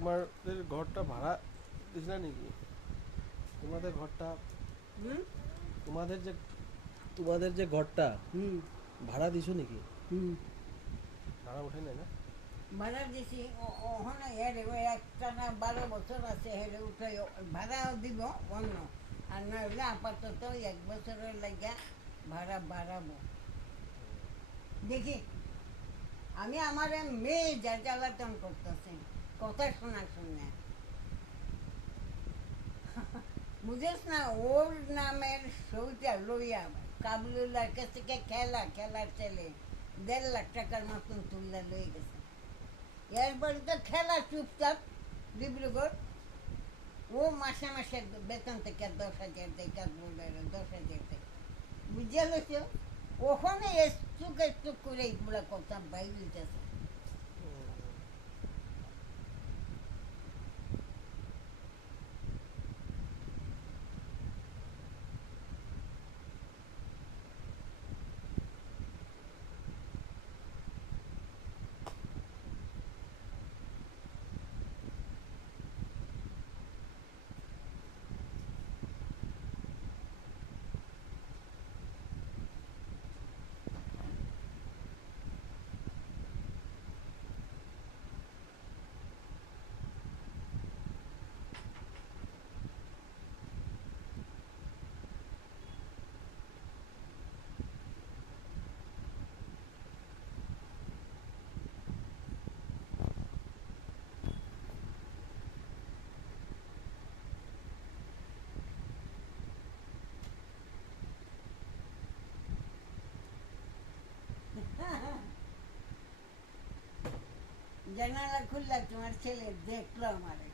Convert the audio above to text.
তোমাদের ঘরটা ভাড়া দিছিলে নাকি? তোমাদের ঘরটা, হুম তোমাদের যে তোমাদের যে ঘরটা হুম ভাড়া দিছো নাকি? হুম ভাড়া ওঠে নাই না? ভাড়া দিছি ওখানে হেরে ওই একটা না 12 বছর আছে হেরে উঠে ভাড়াও দিব অন্য আর না হলে আপাতত 1 বছরের লাগিয়া ভাড়া বাড়াবো দেখি আমি আমার মেয়ে যা জ্বালাতন করতেছে কথা শোনা শুনে বুঝেছ না ওর নামের সইটা লইয়া কাবুলুল্লাহর কাছ থেকে খেলার ছেলে 1.5 লাখ টাকার মতন তুললা লয়ে গেছে এরপরে তো খেলা চুপচাপ ডিব্রুগড় ও মাসে মাসে বেতন থেকে 10,000 দেয় কাবুলের 10,000 দেয় বুঝে গেছো ওখানে একটু করে এইগুলা কথা বাইরে দিতেছে জানালা খুললা তোমার ছেলে দেখলো আমারে